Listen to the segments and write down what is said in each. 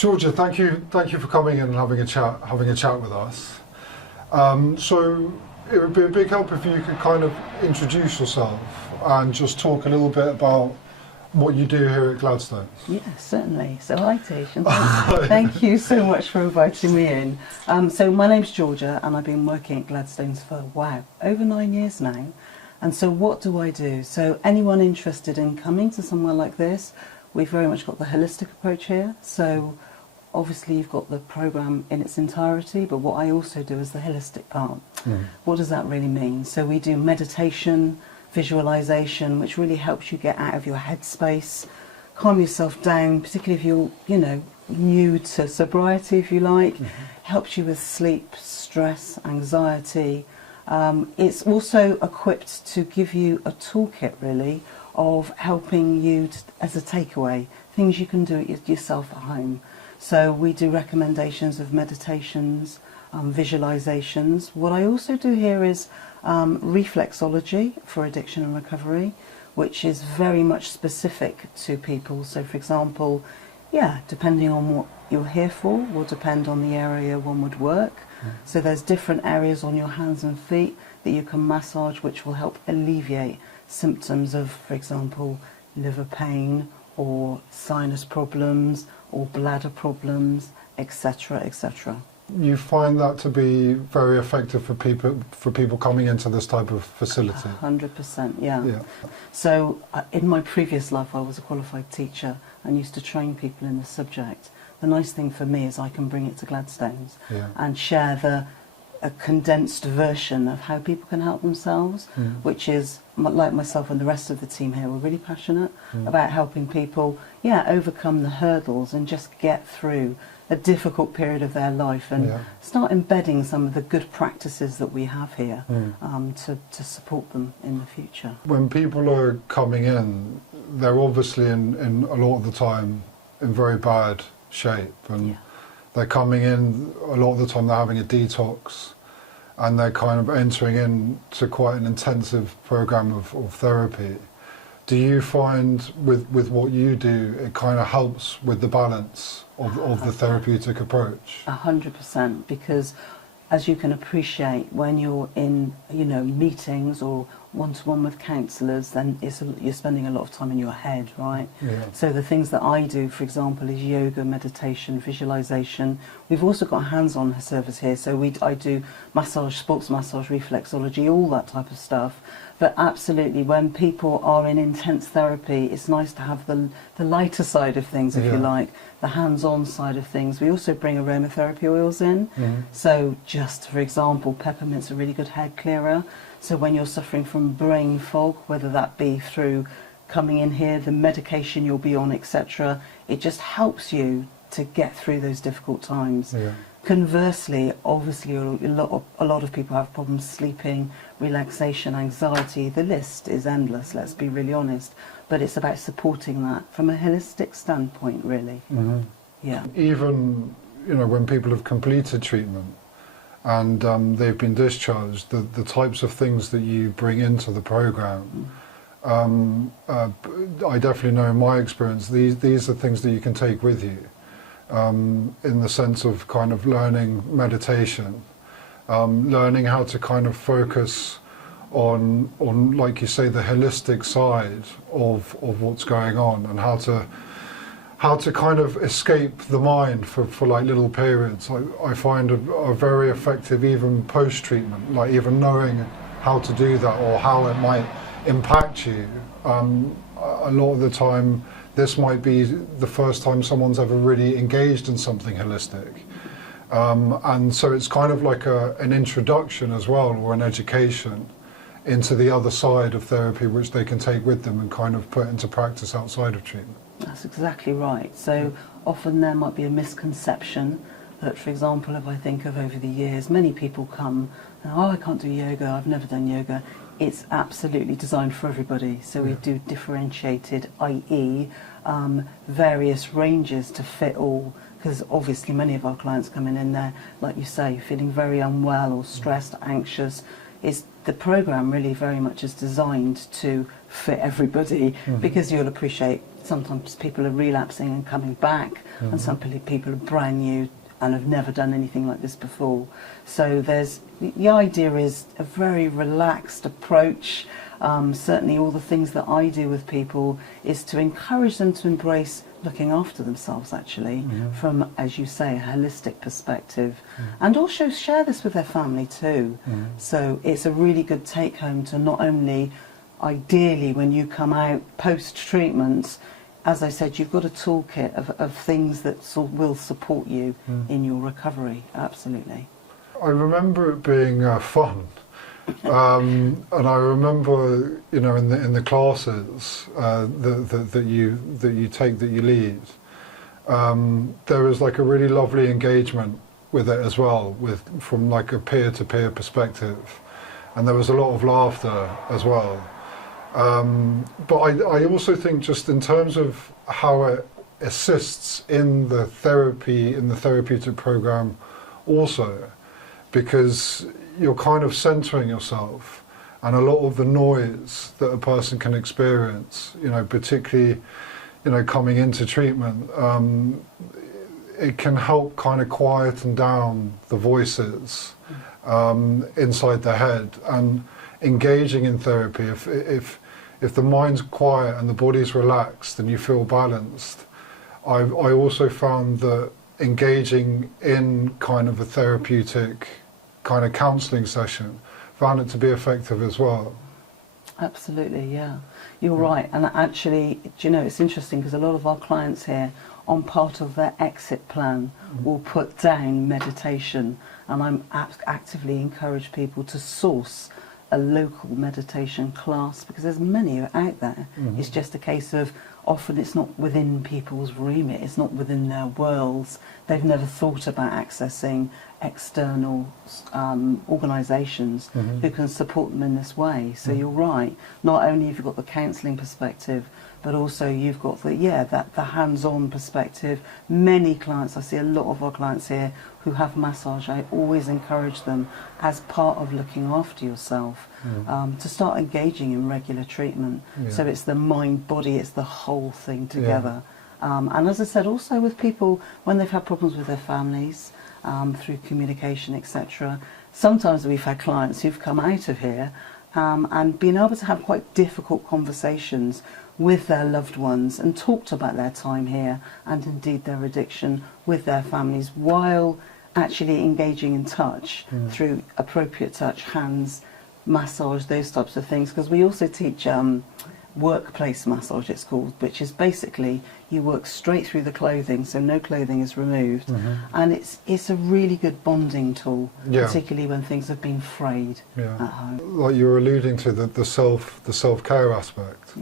Georgia, thank you for coming in and having a chat with us. So it would be a big help if you could kind of introduce yourself and just talk a little bit about what you do here at Gladstones. Yes, certainly. So hi Tish, and thank you so much for inviting me in. So my name's Georgia and I've been working at Gladstones for, wow, over 9 years now. And so what do I do? So anyone interested in coming to somewhere like this, we've very much got the holistic approach here. So obviously you've got the programme in its entirety, but what I also do is the holistic part. What does that really mean? So we do meditation, visualisation, which really helps you get out of your headspace, calm yourself down, particularly if you're, new to sobriety, if you like. Helps you with sleep, stress, anxiety. It's also equipped to give you a toolkit, really, of helping you as a takeaway, things you can do yourself at home. So we do recommendations of meditations, visualizations. What I also do here is reflexology for addiction and recovery, which is very much specific to people. So for example, depending on what you're here for will depend on the area one would work. So there's different areas on your hands and feet that you can massage, which will help alleviate symptoms of, for example, liver pain or sinus problems or bladder problems, etc., etc. You find that to be very effective for people coming into this type of facility? 100%, yeah. So in my previous life I was a qualified teacher and used to train people in the subject. The nice thing for me is I can bring it to Gladstones and share a condensed version of how people can help themselves, which is, like myself and the rest of the team here, we're really passionate about helping people, overcome the hurdles and just get through a difficult period of their life and start embedding some of the good practices that we have here to support them in the future. When people are coming in, they're obviously in a lot of the time in very bad shape, and they're coming in a lot of the time, they're having a detox and they're kind of entering into quite an intensive program of therapy. Do you find with what you do, it kind of helps with the balance of the therapeutic approach? 100%, because as you can appreciate, when you're in meetings or one-to-one with counsellors, then you're spending a lot of time in your head, right? So the things that I do, for example, is yoga, meditation, visualisation. We've also got a hands-on service here, so I do massage, sports massage, reflexology, all that type of stuff. But absolutely, when people are in intense therapy, it's nice to have the lighter side of things, if you like, the hands-on side of things. We also bring aromatherapy oils in. So just, for example, peppermint's a really good head clearer. So when you're suffering from brain fog, whether that be through coming in here, the medication you'll be on, etc., it just helps you to get through those difficult times. Conversely, obviously, a lot of people have problems sleeping, relaxation, anxiety. The list is endless, let's be really honest. But it's about supporting that from a holistic standpoint, really. Even, when people have completed treatment and they've been discharged, the types of things that you bring into the program, I definitely know in my experience, these are things that you can take with you. In the sense of kind of learning meditation, learning how to kind of focus on like you say, the holistic side of what's going on, and how to kind of escape the mind for like little periods. I find are very effective even post-treatment, like even knowing how to do that or how it might impact you. A lot of the time, this might be the first time someone's ever really engaged in something holistic. And so it's kind of like an introduction as well, or an education into the other side of therapy, which they can take with them and kind of put into practice outside of treatment. That's exactly right. So often there might be a misconception that, for example, if I think of over the years, many people come and, I can't do yoga, I've never done yoga. It's absolutely designed for everybody. So we do differentiated, i.e. Various ranges to fit all, because obviously many of our clients coming in there, like you say, feeling very unwell or stressed, anxious. The program really very much is designed to fit everybody, because you'll appreciate sometimes people are relapsing and coming back, and some people are brand new and have never done anything like this before. So the idea is a very relaxed approach. Certainly all the things that I do with people is to encourage them to embrace looking after themselves, actually, from, as you say, a holistic perspective, and also share this with their family too. So it's a really good take home to not only, ideally, when you come out post-treatment, as I said, you've got a toolkit of things that will support you in your recovery, absolutely. I remember it being fun. And I remember, you know, in the classes that you take, that you lead, there was like a really lovely engagement with it as well, from like a peer-to-peer perspective, and there was a lot of laughter as well. But I also think, just in terms of how it assists in the therapeutic program also, because you're kind of centering yourself, and a lot of the noise that a person can experience, you know, particularly, you know, coming into treatment, it can help kind of quieten down the voices inside the head. And engaging in therapy, if the mind's quiet and the body's relaxed and you feel balanced, I also found that engaging in kind of a therapeutic kind of counselling session, found it to be effective as well. Absolutely, yeah. You're right. And actually, do you know, it's interesting because a lot of our clients here, on part of their exit plan, will put down meditation, and I'm actively encourage people to source a local meditation class, because there's many out there. It's just a case of, often it's not within people's remit, it's not within their worlds. They've never thought about accessing external organisations who can support them in this way. So you're right, not only have you got the counselling perspective, but also you've got the hands-on perspective. Many clients, I see a lot of our clients here who have massage, I always encourage them, as part of looking after yourself, to start engaging in regular treatment. So it's the mind, body, it's the whole thing together. And as I said, also with people, when they've had problems with their families, through communication, etc. Sometimes we've had clients who've come out of here and been able to have quite difficult conversations with their loved ones and talked about their time here and indeed their addiction with their families, while actually engaging in touch through appropriate touch, hands, massage, those types of things. Because we also teach workplace massage, it's called, which is basically you work straight through the clothing, so no clothing is removed, and it's a really good bonding tool, particularly when things have been frayed at home. Like you were alluding to, the self-care aspect.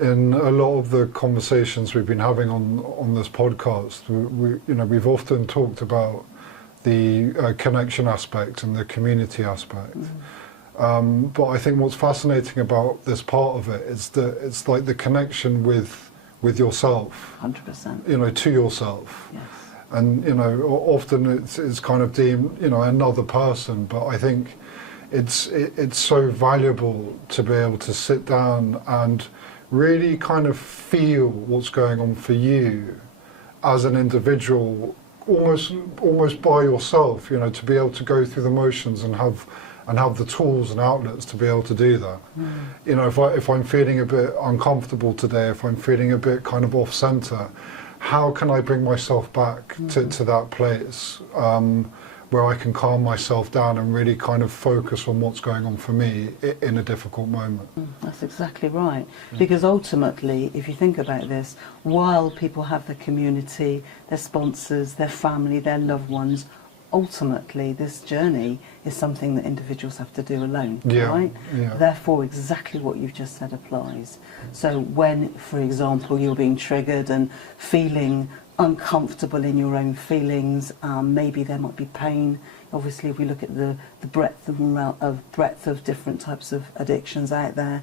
In a lot of the conversations we've been having on this podcast, we've often talked about the connection aspect and the community aspect. But I think what's fascinating about this part of it is that it's like the connection with yourself. 100%. You know, to yourself. Yes. And, you know, often it's kind of deemed, you know, another person, but I think it's so valuable to be able to sit down and really kind of feel what's going on for you as an individual, almost by yourself, you know, to be able to go through the motions and have the tools and outlets to be able to do that. You know, if I'm feeling a bit uncomfortable today, if I'm feeling a bit kind of off centre, how can I bring myself back to that place where I can calm myself down and really kind of focus on what's going on for me in a difficult moment? That's exactly right. Because ultimately, if you think about this, while people have their community, their sponsors, their family, their loved ones, ultimately this journey is something that individuals have to do alone, right? Therefore, exactly what you've just said applies. So when, for example, you're being triggered and feeling uncomfortable in your own feelings, maybe there might be pain. Obviously, if we look at the breadth of different types of addictions out there,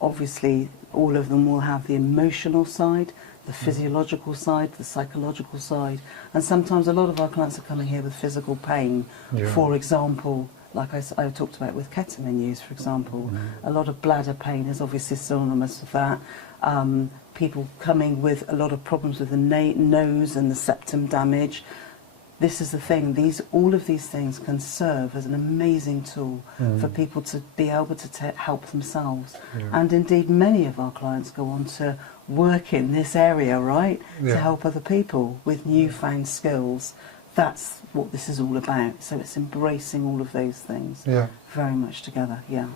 obviously all of them will have the emotional side, the physiological side, the psychological side, and sometimes a lot of our clients are coming here with physical pain. For example, like I talked about with ketamine use, for example, a lot of bladder pain is obviously synonymous with that. people coming with a lot of problems with the nose and the septum damage. This is the thing, all of these things can serve as an amazing tool for people to be able to help themselves. Yeah. And indeed, many of our clients go on to work in this area, right? Yeah. To help other people with newfound skills. That's what this is all about. So it's embracing all of those things Yeah. very much together, yeah.